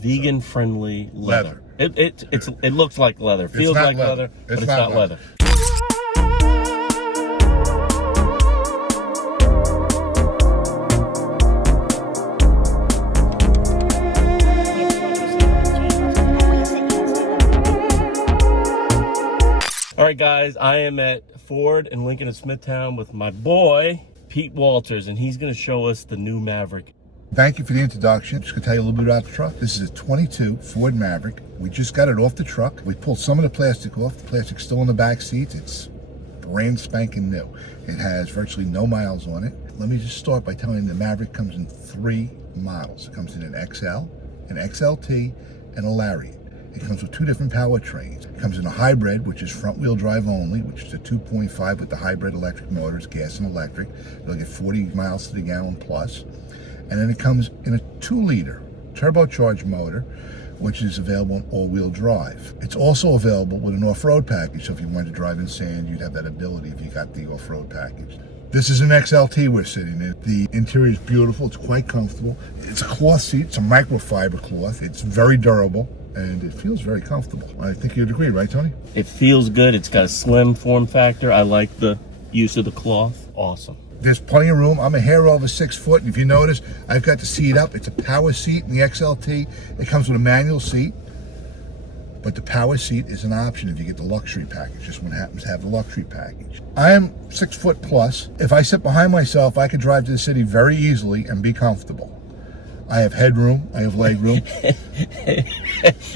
Vegan-friendly leather. It looks like leather, feels like leather, but it's not leather. All right, guys, I am at Ford in Lincoln and Smithtown with my boy, Pete Walters, and he's going to show us the new Maverick. Thank you for the introduction. Just going to tell you a little bit about the truck. This is a 22 Ford Maverick. We just got it off the truck. We pulled some of the plastic off. The plastic's still in the back seats. It's brand spanking new. It has virtually no miles on it. Let me just start by telling you the Maverick comes in 3 models. It comes in an XL, an XLT, and a Lariat. It comes with 2 different powertrains. It comes in a hybrid, which is front-wheel drive only, which is a 2.5 with the hybrid electric motors, gas and electric. You'll get 40 miles to the gallon plus. And then it comes in a 2-liter turbocharged motor, which is available in all-wheel drive. It's also available with an off-road package, so if you wanted to drive in sand, you'd have that ability if you got the off-road package. This is an XLT we're sitting in. The interior is beautiful. It's quite comfortable. It's a cloth seat. It's a microfiber cloth. It's very durable, and it feels very comfortable. I think you'd agree, right, Tony? It feels good. It's got a slim form factor. I like the use of the cloth. Awesome. There's plenty of room. I'm a hair over 6 foot, and if you notice, I've got the seat up. It's a power seat in the XLT. It comes with a manual seat, but the power seat is an option if you get the luxury package. This one happens to have the luxury package. I am 6 foot plus. If I sit behind myself, I could drive to the city very easily and be comfortable. I have headroom. I have leg room.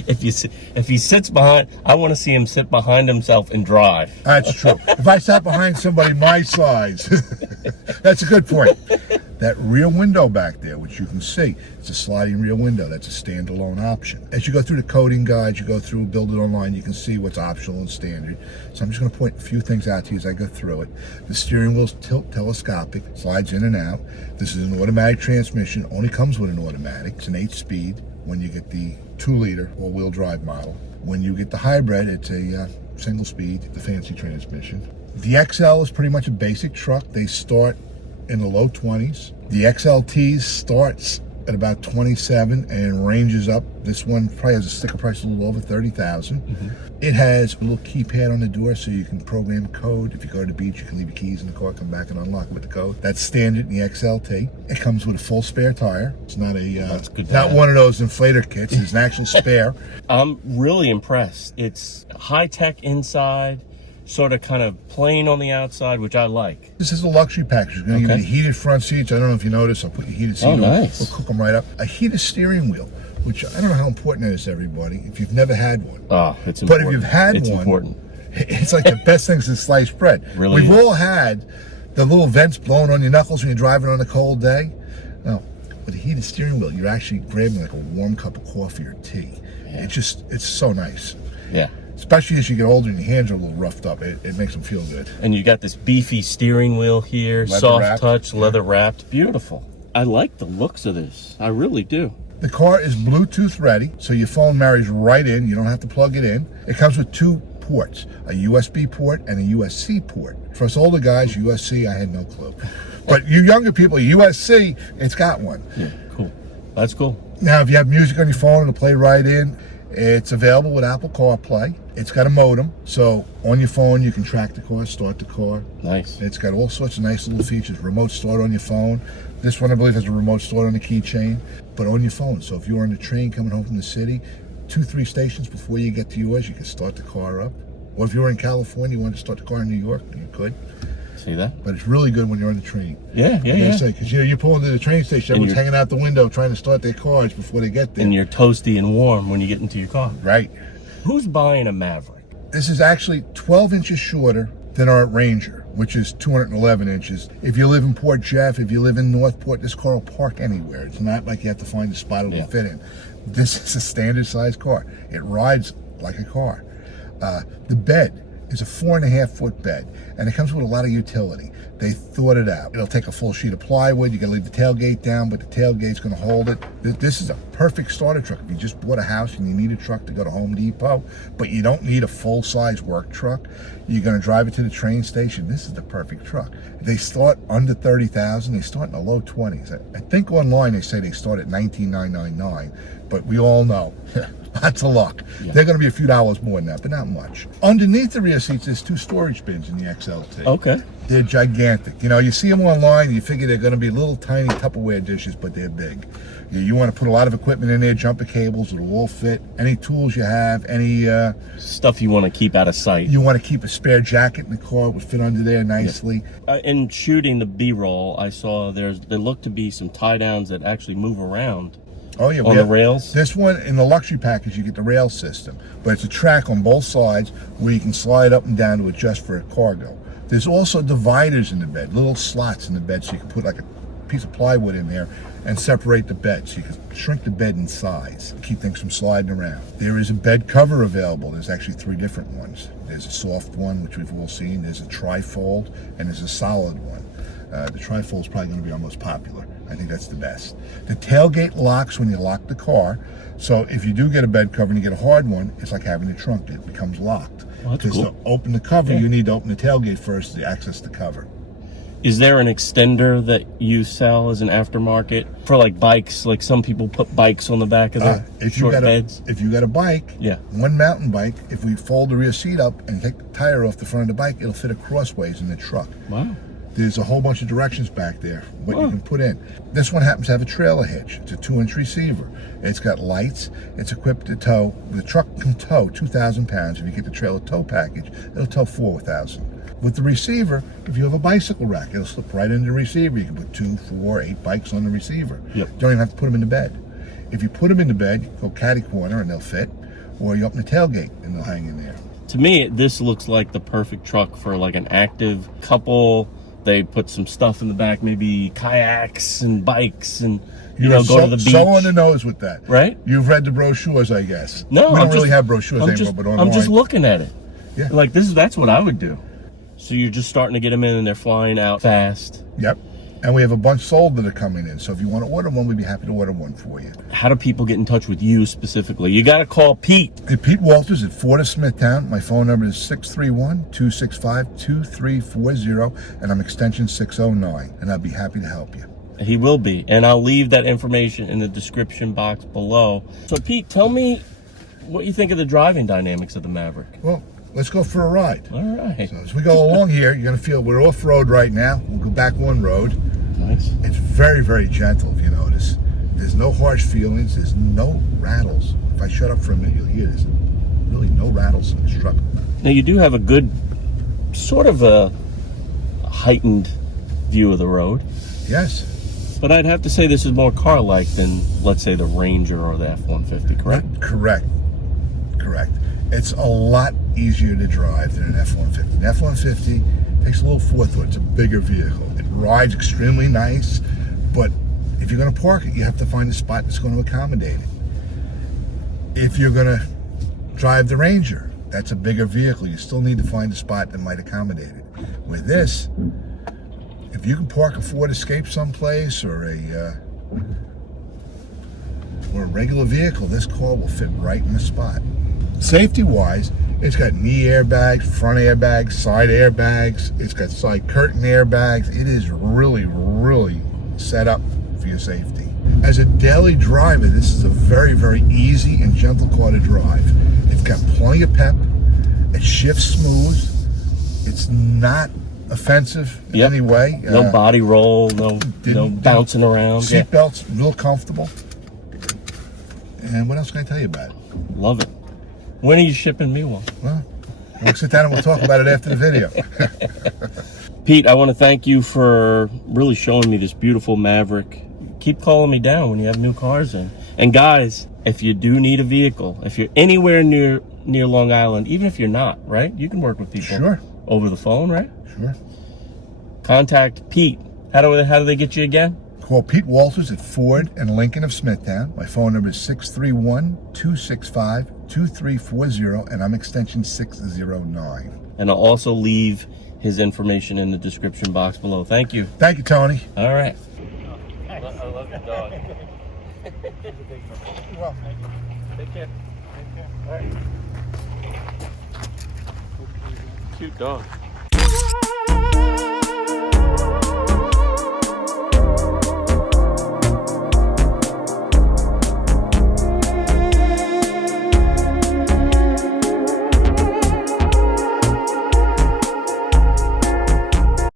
If he sits behind, I want to see him sit behind himself and drive. That's true. If I sat behind somebody my size, that's a good point. That rear window back there, which you can see, it's a sliding rear window. That's a standalone option. As you go through the coding guides, you go through Build It Online, you can see what's optional and standard. So I'm just going to point a few things out to you as I go through it. The steering wheel's tilt telescopic, slides in and out. This is an automatic transmission, only comes with an automatic. It's an 8-speed when you get the 2-liter all-wheel drive model. When you get the hybrid, it's a single speed, the fancy transmission. The XL is pretty much a basic truck. They start in the low 20s. The XLT starts at about 27 and ranges up. This one probably has a sticker price a little over 30,000. It has a little keypad on the door so you can program code. If you go to the beach, you can leave your keys in the car, come back and unlock it with the code. That's standard in the XLT. It comes with a full spare tire. It's not not one of those inflator kits. It's an actual spare. I'm really impressed. It's high-tech inside, sort of kind of plain on the outside, which I like. This is a luxury package. We're going to give you the heated front seats. I don't know if you noticed, I'll put your heated seat on. Nice. We'll cook them right up. A heated steering wheel, which I don't know how important that is to everybody if you've never had one. Oh, it's important. But if you've had it's one, important. It's like the best thing since sliced bread. Really We've is. all had the little vents blowing on your knuckles when you're driving on a cold day. No, with a heated steering wheel, you're actually grabbing like a warm cup of coffee or tea. Yeah. It's so nice. Yeah. Especially as you get older and your hands are a little roughed up. It makes them feel good. And you got this beefy steering wheel here, soft touch, leather wrapped. Beautiful. I like the looks of this. I really do. The car is Bluetooth ready, so your phone marries right in. You don't have to plug it in. It comes with 2 ports, a USB port and a USB-C port. For us older guys, USB-C, I had no clue. But you younger people, USB-C, it's got one. Yeah, cool. That's cool. Now, if you have music on your phone, it'll play right in. It's available with Apple CarPlay. It's got a modem, so on your phone you can track the car, start the car. Nice. It's got all sorts of nice little features. Remote start on your phone. This one I believe has a remote start on the keychain, but on your phone. So if you're on the train coming home from the city, 2-3 stations before you get to yours, you can start the car up. Or if you're in California, you want to start the car in New York, you could. See that? But it's really good when you're on the train. Yeah. Because you pull into the train station, everyone's hanging out the window trying to start their cars before they get there. And you're toasty and warm when you get into your car. Right. Who's buying a Maverick? This is actually 12 inches shorter than our Ranger, which is 211 inches. If you live in Port Jeff, if you live in Northport, this car will park anywhere. It's not like you have to find a spot it'll fit in. This is a standard size car. It rides like a car. The bed is a 4.5-foot bed, and it comes with a lot of utility. They thought it out. It'll take a full sheet of plywood. You gotta leave the tailgate down, but the tailgate's gonna hold it. This is a perfect starter truck. If you just bought a house and you need a truck to go to Home Depot, but you don't need a full-size work truck, you're gonna drive it to the train station, this is the perfect truck. They start under $30,000. They start in the low 20s. I think online they say they start at $19,999, but we all know lots of luck. Yeah. They're going to be a few dollars more than that, but not much. Underneath the rear seats, there's 2 storage bins in the XLT. Okay. They're gigantic. You know, you see them online, you figure they're going to be little tiny Tupperware dishes, but they're big. You want to put a lot of equipment in there, jumper cables, it'll all fit. Any tools you have, any... stuff you want to keep out of sight. You want to keep a spare jacket in the car, it would fit under there nicely. Yeah. In shooting the B-roll, I saw there looked to be some tie-downs that actually move around. Oh yeah, on the rails. This one, in the luxury package, you get the rail system, but it's a track on both sides where you can slide up and down to adjust for a cargo. There's also dividers in the bed, little slots in the bed, so you can put like a piece of plywood in there and separate the bed, so you can shrink the bed in size, keep things from sliding around. There is a bed cover available. There's actually 3 different ones. There's a soft one, which we've all seen. There's a tri-fold, and there's a solid one. The tri-fold is probably going to be our most popular. I think that's the best. The tailgate locks when you lock the car. So if you do get a bed cover and you get a hard one, it's like having a trunk. It becomes locked. Because cool. To open the cover, you need to open the tailgate first to access the cover. Is there an extender that you sell as an aftermarket for like bikes? Like some people put bikes on the back of their short beds. If you got a bike, one mountain bike, if we fold the rear seat up and take the tire off the front of the bike, it'll fit a crossways in the truck. Wow. There's a whole bunch of directions back there, what you can put in. This one happens to have a trailer hitch. It's a 2-inch receiver. It's got lights. It's equipped to tow. The truck can tow 2,000 pounds. If you get the trailer tow package, it'll tow 4,000. With the receiver, if you have a bicycle rack, it'll slip right into the receiver. You can put 2, 4, 8 bikes on the receiver. Yep. You don't even have to put them in the bed. If you put them in the bed, you go caddy corner and they'll fit, or you open the tailgate and they'll hang in there. To me, this looks like the perfect truck for like an active couple. They put some stuff in the back, maybe kayaks and bikes, and you know, go to the beach. So on the nose with that, right? You've read the brochures, I guess. No, we don't really have brochures anymore, but online. I'm just looking at it. Yeah, like that's what I would do. So you're just starting to get them in, and they're flying out fast. Yep. And we have a bunch sold that are coming in. So if you want to order one, we'd be happy to order one for you. How do people get in touch with you specifically? You got to call Pete. Pete Walters at Ford of Smithtown. My phone number is 631-265-2340, and I'm extension 609, and I'd be happy to help you. He will be, and I'll leave that information in the description box below. So Pete, tell me what you think of the driving dynamics of the Maverick. Well, let's go for a ride. All right. So as we go along here, you're going to feel we're off-road right now. We'll go back one road. Nice. It's very, very gentle, if you notice. There's no harsh feelings. There's no rattles. If I shut up for a minute, you'll hear there's really no rattles in this truck. Now, you do have a good, sort of a heightened view of the road. Yes. But I'd have to say this is more car-like than, let's say, the Ranger or the F-150, correct? Correct. It's a lot easier to drive than an F-150. An F-150 takes a little forethought. It's a bigger vehicle. It rides extremely nice, but if you're going to park it, you have to find a spot that's going to accommodate it. If you're going to drive the Ranger, that's a bigger vehicle. You still need to find a spot that might accommodate it. With this, if you can park a Ford Escape someplace or a regular vehicle, this car will fit right in the spot. Safety-wise, it's got knee airbags, front airbags, side airbags. It's got side curtain airbags. It is really, really set up for your safety. As a daily driver, this is a very, very easy and gentle car to drive. It's got plenty of pep. It shifts smooth. It's not offensive in any way. No body roll, no bouncing around. Seatbelt's real comfortable. And what else can I tell you about it? Love it. When are you shipping me one? Well, we'll sit down and we'll talk about it after the video. Pete, I want to thank you for really showing me this beautiful Maverick. Keep calling me down when you have new cars in. And guys, if you do need a vehicle, if you're anywhere near Long Island, even if you're not, right? You can work with people over the phone, right? Sure. Contact Pete. How do they get you again? Call Pete Walters at Ford and Lincoln of Smithtown. My phone number is 631-265-2340, and I'm extension 609. And I'll also leave his information in the description box below. Thank you. Thank you, Tony. All right. I love your dog. You're welcome. Take care. Take care. All right. Cute dog.